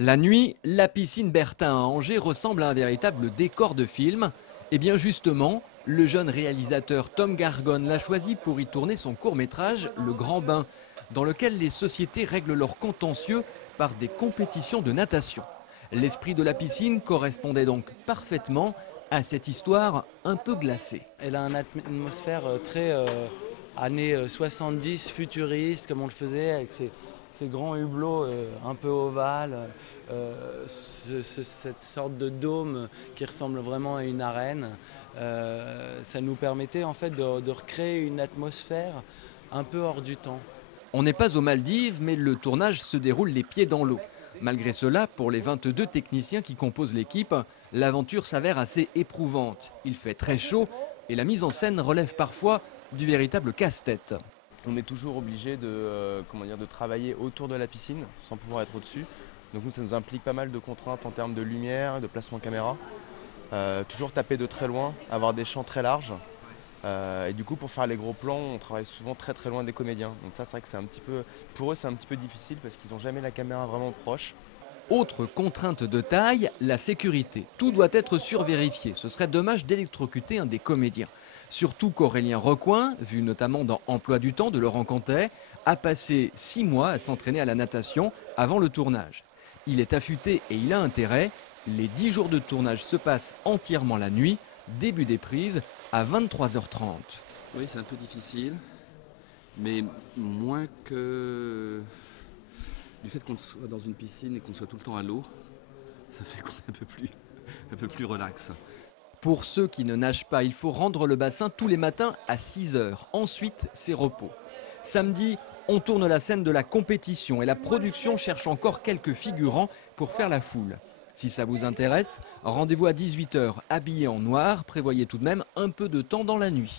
La nuit, la piscine Bertin à Angers ressemble à un véritable décor de film. Et bien justement, le jeune réalisateur Tom Gargone l'a choisi pour y tourner son court-métrage Le Grand Bain, dans lequel les sociétés règlent leurs contentieux par des compétitions de natation. L'esprit de la piscine correspondait donc parfaitement à cette histoire un peu glacée. Elle a une atmosphère très années 70, futuriste, comme on le faisait, avec ces grands hublots un peu ovales, cette sorte de dôme qui ressemble vraiment à une arène. Ça nous permettait en fait de recréer une atmosphère un peu hors du temps. On n'est pas aux Maldives, mais le tournage se déroule les pieds dans l'eau. Malgré cela, pour les 22 techniciens qui composent l'équipe, l'aventure s'avère assez éprouvante. Il fait très chaud et la mise en scène relève parfois du véritable casse-tête. On est toujours obligé de travailler autour de la piscine sans pouvoir être au-dessus. Donc nous, ça nous implique pas mal de contraintes en termes de lumière, de placement caméra. Toujours taper de très loin, avoir des champs très larges. Et du coup, pour faire les gros plans, on travaille souvent très très loin des comédiens. Donc ça, c'est vrai que c'est un petit peu, pour eux, c'est un petit peu difficile parce qu'ils n'ont jamais la caméra vraiment proche. Autre contrainte de taille, la sécurité. Tout doit être survérifié. Ce serait dommage d'électrocuter un des comédiens. Surtout qu'Aurélien Recoin, vu notamment dans Emploi du temps de Laurent Cantet, a passé 6 mois à s'entraîner à la natation avant le tournage. Il est affûté et il a intérêt. Les 10 jours de tournage se passent entièrement la nuit, début des prises à 23h30. Oui, c'est un peu difficile, mais moins que du fait qu'on soit dans une piscine et qu'on soit tout le temps à l'eau, ça fait qu'on est un peu plus relax. Pour ceux qui ne nagent pas, il faut rendre le bassin tous les matins à 6h. Ensuite, c'est repos. Samedi, on tourne la scène de la compétition et la production cherche encore quelques figurants pour faire la foule. Si ça vous intéresse, rendez-vous à 18h habillé en noir. Prévoyez tout de même un peu de temps dans la nuit.